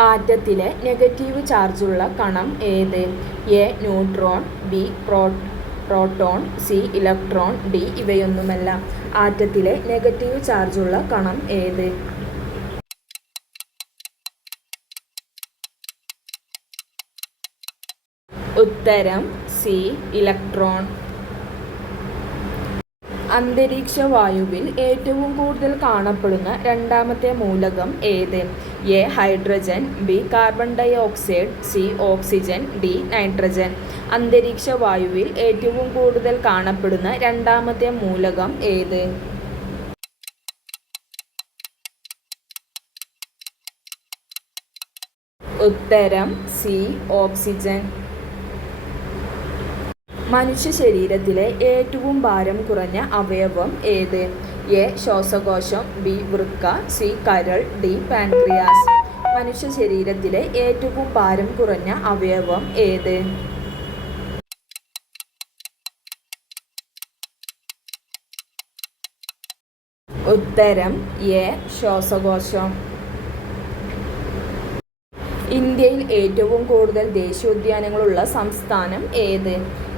ആറ്റത്തിലെ negative ചാർജുള്ള കണം ഏത്? A neutron, B proton, C electron, D ഇവയൊന്നുമല്ല. ആറ്റത്തിലെ നെഗറ്റീവ് ചാർജുള്ള കണം ഏത്? ഉത്തരം സി ഇലക്ട്രോൺ. അന്തരീക്ഷ വായുവിൽ ഏറ്റവും കൂടുതൽ കാണപ്പെടുന്ന രണ്ടാമത്തെ മൂലകം ഏത്? A hydrogen, B carbon dioxide, C oxygen, D nitrogen. അന്തരീക്ഷ വായുവിൽ ഏറ്റവും കൂടുതൽ കാണപ്പെടുന്ന രണ്ടാമത്തെ മൂലകം ഏത്? ഉത്തരം സി ഓക്സിജൻ. മനുഷ്യ ശരീരത്തിലെ ഏറ്റവും ഭാരം കുറഞ്ഞ അവയവം ഏത്? എ ശ്വാസകോശം, ബി വൃക്ക, സി കരൾ, ഡി പാൻക്രിയാസ്. മനുഷ്യ ശരീരത്തിലെ ഏറ്റവും ഭാരം കുറഞ്ഞ അവയവം ഏത്? ഉത്തരം എ ശ്വാസകോശം. ഇന്ത്യയിൽ ഏറ്റവും കൂടുതൽ ദേശീയോദ്യാനങ്ങളുള്ള സംസ്ഥാനം ഏത്?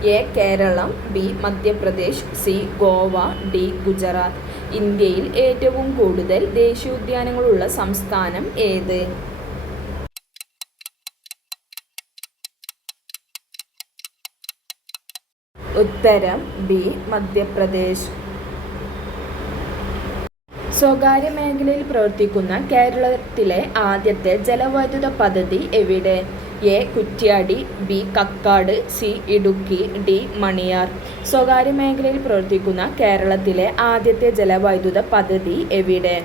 A Keralam, B Madhya Pradesh, C Goa, D Gujarat. ഇന്ത്യയിൽ ഏറ്റവും കൂടുതൽ ദേശീയോദ്യാനങ്ങളുള്ള സംസ്ഥാനം ഏത്? ഉത്തരം ബി മധ്യപ്രദേശ്. സ്വകാര്യ മേഖലയിൽ പ്രവർത്തിക്കുന്ന കേരളത്തിലെ ആദ്യത്തെ ജലവൈദ്യുത പദ്ധതി എവിടെ? A Kuttiyadi, B Kakkad, C Idukki, D Maniyar. സ്വകാര്യ മേഖലയിൽ പ്രവർത്തിക്കുന്ന കേരളത്തിലെ ആദ്യത്തെ ജലവൈദ്യുത പദ്ധതി എവിടെ?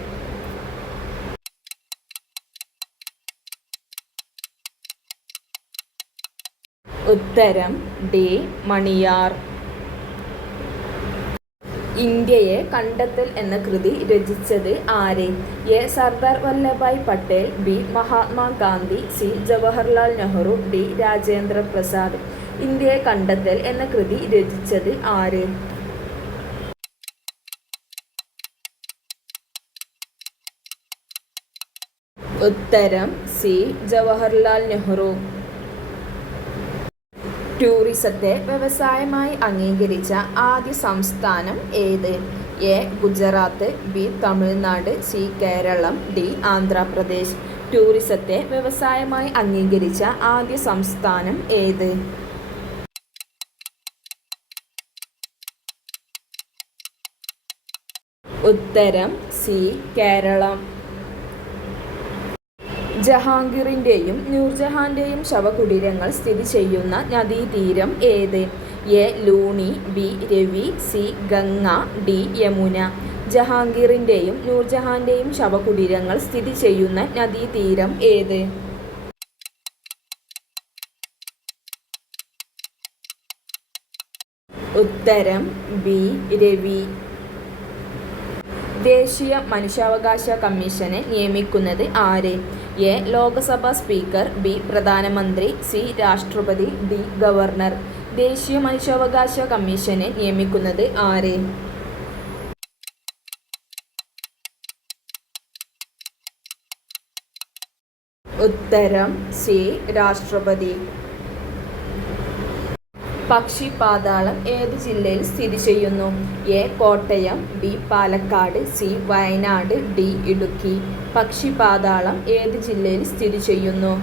ഉത്തരം ഡി മണിയാർ. ഇന്ത്യയെ കണ്ടെത്തൽ എന്ന കൃതി രചിച്ചത് ആര്? A Sardar Vallabhbhai Patel, B Mahatma Gandhi, C Jawaharlal Nehru, D Rajendra Prasad. ഇന്ത്യയെ കണ്ടെത്തൽ എന്ന കൃതി രചിച്ചത് ആര്? ഉത്തരം സി ജവഹർലാൽ നെഹ്റു. ടൂറിസത്തെ വ്യവസായമായി അംഗീകരിച്ച ആദ്യ സംസ്ഥാനം ഏത്? A Gujarat, B Tamil Nadu, C Kerala, D Andhra Pradesh. ടൂറിസത്തെ വ്യവസായമായി അംഗീകരിച്ച ആദ്യ സംസ്ഥാനം ഏത്? ഉത്തരം സി കേരളം. ജഹാംഗീറിൻ്റെയും നൂർജഹാൻ്റെയും ശവകുടീരങ്ങൾ സ്ഥിതി ചെയ്യുന്ന നദീതീരം ഏത്? A Luni, B Ravi, C Ganga, D Yamuna. ജഹാംഗീറിൻ്റെയും നൂർജഹാൻ്റെയും ശവകുടീരങ്ങൾ സ്ഥിതി ചെയ്യുന്ന നദീതീരം ഏത്? ഉത്തരം ബി രവി. ദേശീയ മനുഷ്യാവകാശ കമ്മീഷനെ നിയമിക്കുന്നത് ആര്? എ ലോക്സഭാ സ്പീക്കർ, ബി പ്രധാനമന്ത്രി, സി രാഷ്ട്രപതി, ഡി ഗവർണർ. ദേശീയ മനുഷ്യാവകാശ കമ്മീഷനെ നിയമിക്കുന്നത് ആര്? ഉത്തരം സി രാഷ്ട്രപതി. പക്ഷിപാതാളം ഏത് ജില്ലയിൽ സ്ഥിതി ചെയ്യുന്നു? A Kottayam, B Palakkad, C Wayanad, D Idukki. Pakshipathalam ഏത് ജില്ലയിൽ സ്ഥിതി ചെയ്യുന്നു?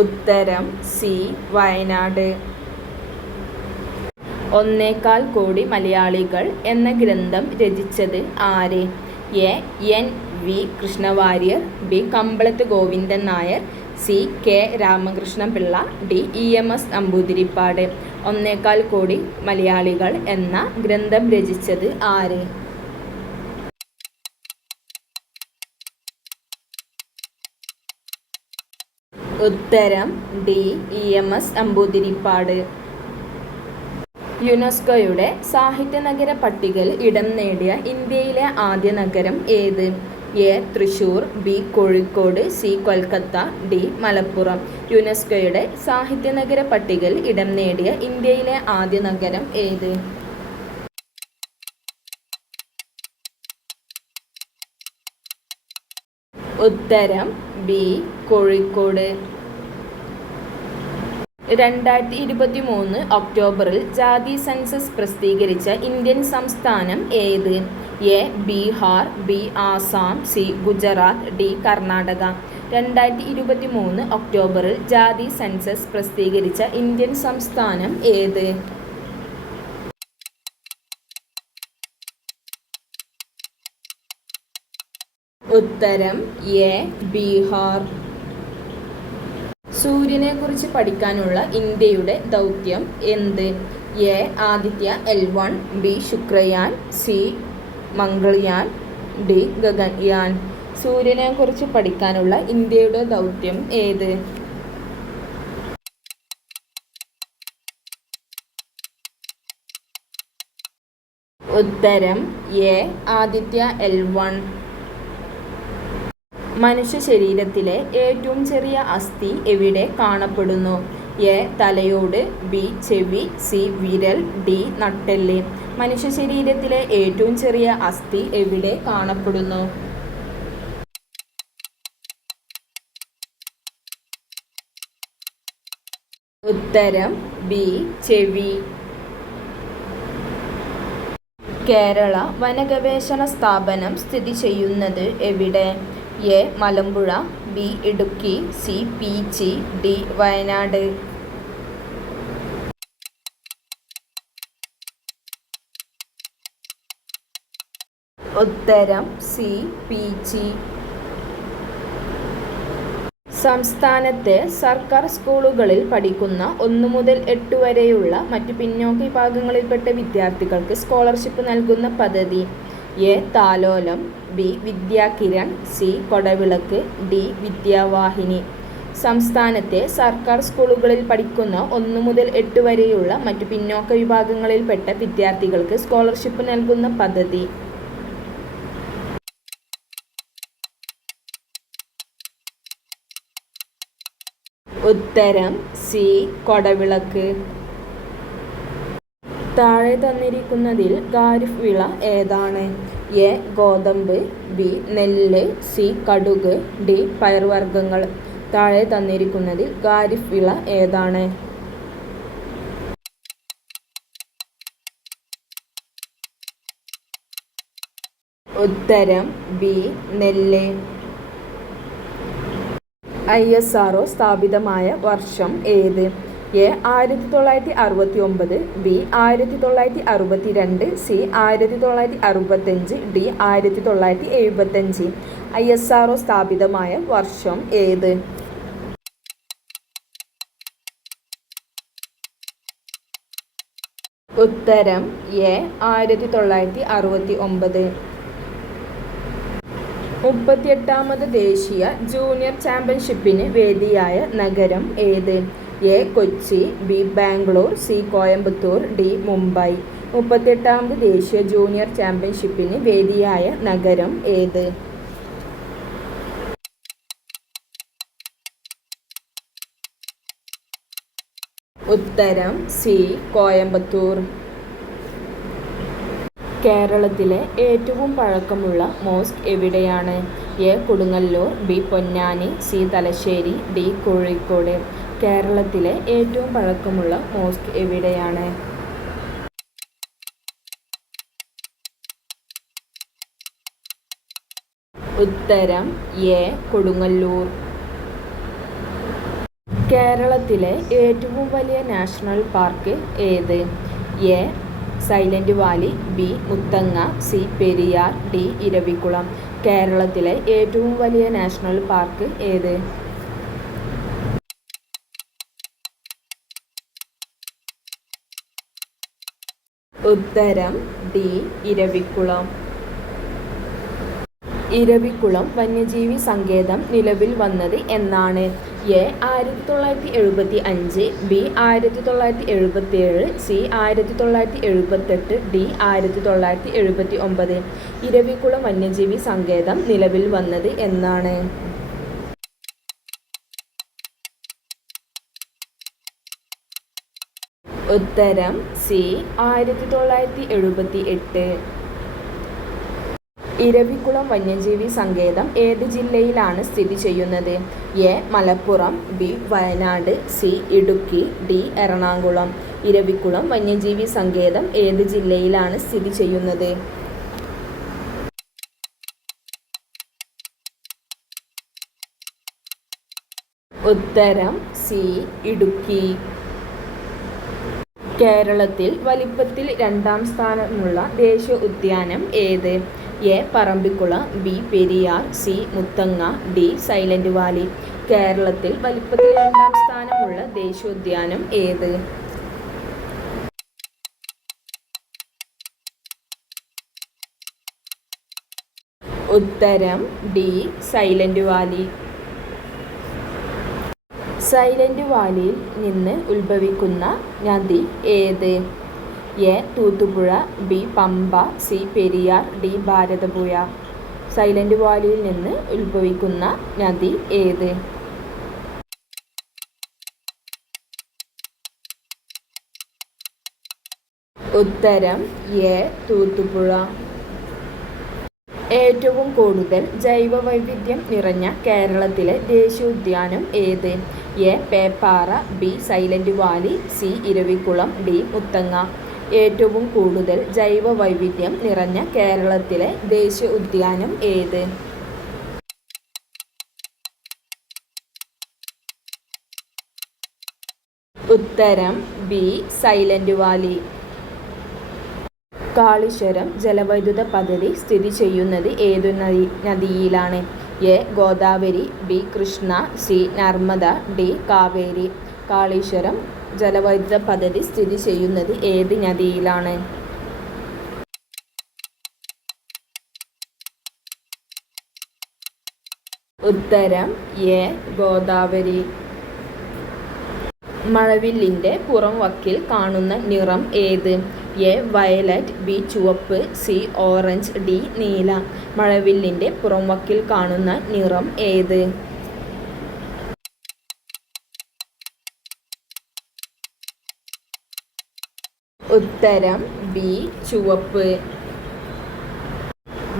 ഉത്തരം സി വയനാട്. 1.25 കോടി മലയാളികൾ എന്ന ഗ്രന്ഥം രചിച്ചത് ആര്? A N V Krishna Warrier, B Kambalath Govindan Nair, C K Ramakrishna Pillai, D EMS Namboodiripad. 1.25 കോടി മലയാളികൾ എന്ന ഗ്രന്ഥം രചിച്ചത് ആര്? ഉത്തരം ഡി EMS നമ്പൂതിരിപ്പാട്. യുനെസ്കോയുടെ സാഹിത്യ നഗര പട്ടികയിൽ ഇടം നേടിയ ഇന്ത്യയിലെ ആദ്യ നഗരം ഏത്? A Thrissur, B Kozhikode, C Kolkata, D Malappuram. യുനെസ്കോയുടെ സാഹിത്യ നഗര പട്ടികയിൽ ഇടം നേടിയ ഇന്ത്യയിലെ ആദ്യ നഗരം ഏത്? ഉത്തരം ബി കോഴിക്കോട്. 2023 ഒക്ടോബറിൽ ജാതി സെൻസസ് പ്രസിദ്ധീകരിച്ച ഇന്ത്യൻ സംസ്ഥാനം ഏത്? A Bihar, B Assam, C Gujarat, D Karnataka. 2023 ഒക്ടോബറിൽ ജാതി സെൻസസ് പ്രസിദ്ധീകരിച്ച ഇന്ത്യൻ സംസ്ഥാനം ഏത്? ഉത്തരം എ ബീഹാർ. സൂര്യനെക്കുറിച്ച് പഠിക്കാനുള്ള ഇന്ത്യയുടെ ദൗത്യം എന്ത്? A Aditya L1, B Shukrayaan, C Mangalyaan, D Gaganyaan. സൂര്യനെക്കുറിച്ച് പഠിക്കാനുള്ള ഇന്ത്യയുടെ ദൗത്യം ഏത്? ഉത്തരം എ ആദിത്യ L1. മനുഷ്യ ശരീരത്തിലെ ഏറ്റവും ചെറിയ അസ്ഥി എവിടെ കാണപ്പെടുന്നു? എ തലയോട്, ബി ചെവി, സി വിരൽ, ഡി നട്ടെല്ല്. മനുഷ്യ ശരീരത്തിലെ ഏറ്റവും ചെറിയ അസ്ഥി എവിടെ കാണപ്പെടുന്നു? ഉത്തരം ബി ചെവി. കേരള വനഗവേഷണ സ്ഥാപനം സ്ഥിതി ചെയ്യുന്നത് എവിടെ? A Malampuzha, B Idukki, C Peechi, D Wayanad. ഉത്തരം സി പീച്ചി. സംസ്ഥാനത്തെ സർക്കാർ സ്കൂളുകളിൽ പഠിക്കുന്ന 1 മുതൽ 8 വരെയുള്ള മറ്റു പിന്നോക്ക വിഭാഗങ്ങളിൽപ്പെട്ട വിദ്യാർത്ഥികൾക്ക് സ്കോളർഷിപ്പ് നൽകുന്ന പദ്ധതി? എ താലോലം, ബി വിദ്യാകിരൺ, സി കൊടവിളക്ക്, ഡി വിദ്യാവാഹിനി. സംസ്ഥാനത്തെ സർക്കാർ സ്കൂളുകളിൽ പഠിക്കുന്ന 1 മുതൽ 8 വരെയുള്ള മറ്റു പിന്നോക്ക വിഭാഗങ്ങളിൽപ്പെട്ട വിദ്യാർത്ഥികൾക്ക് സ്കോളർഷിപ്പ് നൽകുന്ന പദ്ധതി? ഉത്തരം സി കൊടവിളക്ക്. താഴെ തന്നിരിക്കുന്നതിൽ ഖാരിഫ് വിള ഏതാണ്? എ ഗോതമ്പ്, ബി നെല്ല്, സി കടുക്, ഡി പയർവർഗ്ഗങ്ങൾ. താഴെ തന്നിരിക്കുന്നതിൽ ഖാരിഫ് വിള ഏതാണ്? ഉത്തരം ബി നെല്ല്. ISRO സ്ഥാപിതമായ വർഷം ഏത്? A 1969, B 1962, C 1965, D 1975. ISRO സ്ഥാപിതമായ വർഷം ഏത്? ഉത്തരം എ 1969. 38ാമത് ദേശീയ ജൂനിയർ ചാമ്പ്യൻഷിപ്പിന് വേദിയായ നഗരം ഏത്? A Kochi, B Bangalore, C Coimbatore, D Mumbai. 38ാമത് ദേശീയ ജൂനിയർ ചാമ്പ്യൻഷിപ്പിന് വേദിയായ നഗരം ഏത്? ഉത്തരം സി കോയമ്പത്തൂർ. കേരളത്തിലെ ഏറ്റവും പഴക്കമുള്ള മോസ്ക് എവിടെയാണ്? A Kodungallur, B Ponnani, C Thalassery, D Kozhikode. കേരളത്തിലെ ഏറ്റവും പഴക്കമുള്ള മോസ്ക് എവിടെയാണ്? ഉത്തരം എ കൊടുങ്ങല്ലൂർ. കേരളത്തിലെ ഏറ്റവും വലിയ നാഷണൽ പാർക്ക് ഏത്? A silent Valley, B Muthanga, C Periyar, D Eravikulam. കേരളത്തിലെ ഏറ്റവും വലിയ നാഷണൽ പാർക്ക് ഏത്? ഉത്തരം ഡി ഇരവികുളം. ഇരവികുളം വന്യജീവി സങ്കേതം നിലവിൽ വന്നത് എന്നാണ്? A 1975, B 1977, C 1978, D 1979. Eravikulam വന്യജീവി സങ്കേതം നിലവിൽ വന്നത് എന്നാണ്? ഉത്തരം സി 1978. ഇരവികുളം വന്യജീവി സങ്കേതം ഏത് ജില്ലയിലാണ് സ്ഥിതി ചെയ്യുന്നത്? A. Malappuram, B. Wayanad, C. Idukki, D. Ernakulam. Eravikulam വന്യജീവി സങ്കേതം ഏത് ജില്ലയിലാണ് സ്ഥിതി ചെയ്യുന്നത്? ഉത്തരം സി. ഇടുക്കി. കേരളത്തിൽ വലിപ്പത്തിൽ രണ്ടാം സ്ഥാനമുള്ള ദേശീയ ഉദ്യാനം ഏത്? A. Parambikulam, B. Periyar, C. Muthanga, D. Silent valley. കേരളത്തിൽ വലിപ്പത്തിൽ രണ്ടാം സ്ഥാനമുള്ള ദേശീയോദ്യാനം ഏത്? ഉത്തരം ഡി. Silent valley. സൈലന്റ് വാലിയിൽ നിന്ന് ഉത്ഭവിക്കുന്ന നദി ഏത്? A. Thoothupuzha, B. Pamba, C. Periyar, D. Bharathapuzha. Silent വാലിയിൽ നിന്ന് ഉത്ഭവിക്കുന്ന നദി ഏത്? ഉത്തരം എ. തൂത്തുപുഴ. ഏറ്റവും കൂടുതൽ ജൈവവൈവിധ്യം നിറഞ്ഞ കേരളത്തിലെ ദേശീയോദ്യാനം ഏത്? A. Peppara, B. Silent Valley, C. Eravikulam, D. Muthanga. ഏറ്റവും കൂടുതൽ ജൈവവൈവിധ്യം നിറഞ്ഞ കേരളത്തിലെ ദേശീയ ഉദ്യാനം ഏത്? ഉത്തരം ബി. Silent Valley. കാളീശ്വരം ജലവൈദ്യുത പദ്ധതി സ്ഥിതി ചെയ്യുന്നത് ഏതു നദിയിലാണ്? A. Godavari, B. Krishna, C. Narmada, D. Kaveri. Kaleshwaram ജലവൈദ്യുത പദ്ധതി സ്ഥിതി ചെയ്യുന്നത് ഏത് നദിയിലാണ്? ഉത്തരം എ. ഗോദാവരി. മഴവില്ലിൻ്റെ പുറം വക്കിൽ കാണുന്ന നിറം ഏത്? എ. Violet, B. ചുവപ്പ്, സി. Orange, D. നീല. മഴവില്ലിൻ്റെ പുറം വക്കിൽ കാണുന്ന നിറം ഏത്? ഉത്തരം ബി. ചുവപ്പ്.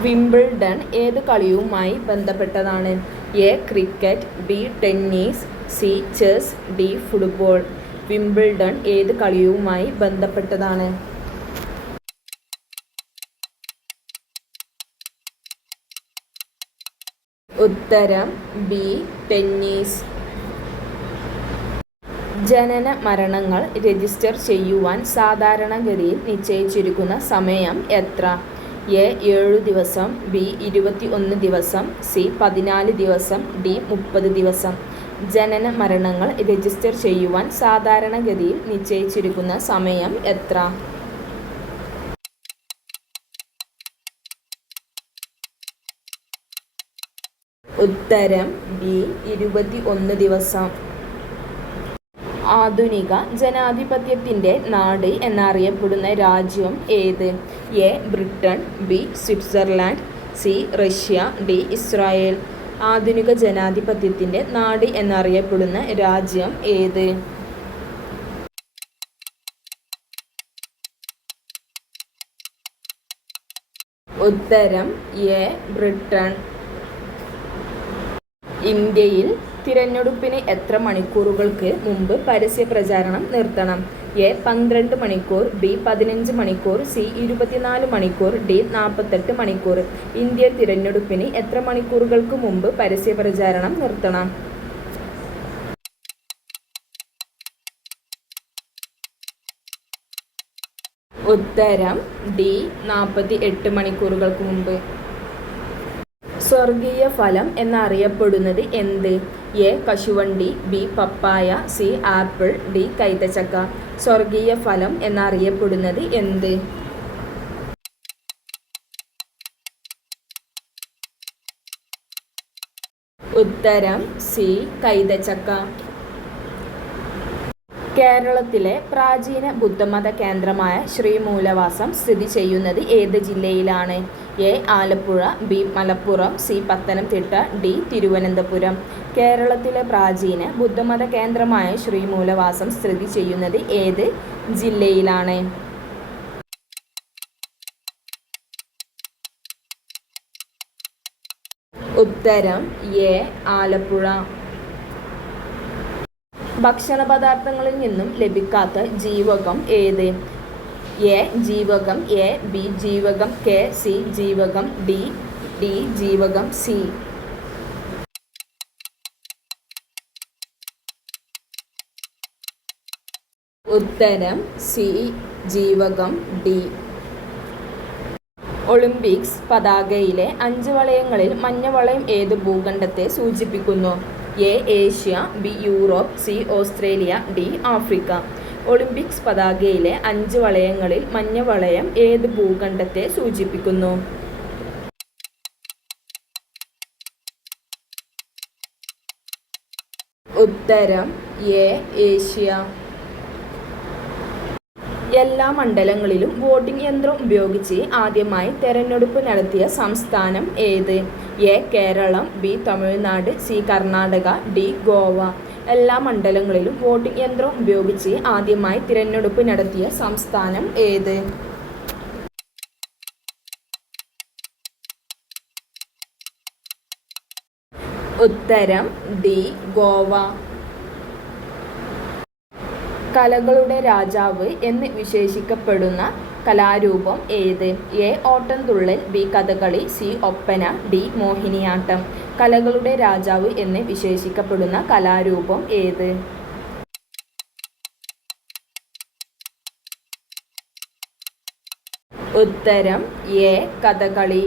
വിംബിൾഡൺ ഏത് കളിയുമായി ബന്ധപ്പെട്ടതാണ്? A. Cricket, B. Tennis, C. Chess, D. Football. Wimbledon ഏത് കളിയുമായി ബന്ധപ്പെട്ടതാണ്? ഉത്തരം ബി. ടെന്നീസ്. ജനന മരണങ്ങൾ രജിസ്റ്റർ ചെയ്യുവാൻ സാധാരണഗതിയിൽ നിശ്ചയിച്ചിരിക്കുന്ന സമയം എത്ര? എ. 7 ദിവസം, ബി. 21 ദിവസം, സി. 14 ദിവസം, ഡി. 30 ദിവസം. ജനന മരണങ്ങൾ രജിസ്റ്റർ ചെയ്യുവാൻ സാധാരണഗതിയിൽ നിശ്ചയിച്ചിരിക്കുന്ന സമയം എത്ര? ഉത്തരം ബി. 21 ദിവസം. ആധുനിക ജനാധിപത്യത്തിൻ്റെ നാട് എന്നറിയപ്പെടുന്ന രാജ്യം ഏത്? A. Britain, B. Switzerland, C. Russia, D. Israel. ആധുനിക ജനാധിപത്യത്തിൻ്റെ നാട് എന്നറിയപ്പെടുന്ന രാജ്യം ഏത്? ഉത്തരം എ. ബ്രിട്ടൻ. ഇന്ത്യയിൽ തിരഞ്ഞെടുപ്പിന് എത്ര മണിക്കൂറുകൾക്ക് മുമ്പ് പരസ്യ പ്രചാരണം നിർത്തണം? എ. 12 മണിക്കൂർ, ബി. 15 മണിക്കൂർ, സി. 24 മണിക്കൂർ, ഡി. 48 മണിക്കൂർ. ഇന്ത്യൻ തിരഞ്ഞെടുപ്പിന് എത്ര മണിക്കൂറുകൾക്ക് മുമ്പ് പരസ്യ പ്രചാരണം നിർത്തണം? ഉത്തരം ഡി. 48 മണിക്കൂറുകൾക്ക് മുമ്പ്. സ്വർഗീയ ഫലം എന്നറിയപ്പെടുന്നത് എന്ത്? എ. കശുവണ്ടി, ബി. പപ്പായ, സി. Apple, D. കൈതച്ചക്ക. സ്വർഗീയ ഫലം എന്നറിയപ്പെടുന്നത് എന്ത്? ഉത്തരം സി. കൈതച്ചക്ക. കേരളത്തിലെ പ്രാചീന ബുദ്ധമത കേന്ദ്രമായ ശ്രീമൂലവാസം സ്ഥിതി ചെയ്യുന്നത് ഏത് ജില്ലയിലാണ്? A. Alappuzha, B. Malappuram, C. Pathanamthitta, D. Thiruvananthapuram. കേരളത്തിലെ പ്രാചീന ബുദ്ധമത കേന്ദ്രമായ ശ്രീമൂലവാസം സ്ഥിതി ചെയ്യുന്നത് ഏത് ജില്ലയിലാണ്? ഉത്തരം എ ആലപ്പുഴ. ഭക്ഷണ പദാർത്ഥങ്ങളിൽ നിന്നും ലഭിക്കാത്ത ജീവകം ഏത്? എ ജീവകം എ, ബി ജീവകം കെ, സി ജീവകം ഡി, ഡി ജീവകം സി. ഉത്തരം സി ജീവകം ഡി. ഒളിമ്പിക്സ് പതാകയിലെ 5 വളയങ്ങളിൽ മഞ്ഞ വളയം ഏത് ഭൂഖണ്ഡത്തെ സൂചിപ്പിക്കുന്നു? A Asia, B Europe, C Australia, D Africa. Olympics പതാകയിലെ 5 വളയങ്ങളിൽ മഞ്ഞ വളയം ഏത് ഭൂഖണ്ഡത്തെ സൂചിപ്പിക്കുന്നു? ഉത്തരം എ ഏഷ്യ. എല്ലാ മണ്ഡലങ്ങളിലും വോട്ടിംഗ് യന്ത്രം ഉപയോഗിച്ച് ആദ്യമായി തെരഞ്ഞെടുപ്പ് നടത്തിയ സംസ്ഥാനം ഏത്? A Keralam, B Tamil Nadu, C Karnataka, D Goa. എല്ലാ മണ്ഡലങ്ങളിലും വോട്ടിംഗ് യന്ത്രം ഉപയോഗിച്ച് ആദ്യമായി തിരഞ്ഞെടുപ്പ് നടത്തിയ സംസ്ഥാനം ഏത്? ഉത്തരം ഡി ഗോവ. കലകളുടെ രാജാവ് എന്ന് വിശേഷിക്കപ്പെടുന്ന കലാരൂപം ഏത്? A Ottamthullal, B Kathakali, C Oppana, D Mohiniyattam. കലകളുടെ രാജാവ് എന്ന് വിശേഷിക്കപ്പെടുന്ന കലാരൂപം ഏത്? ഉത്തരം എ കഥകളി.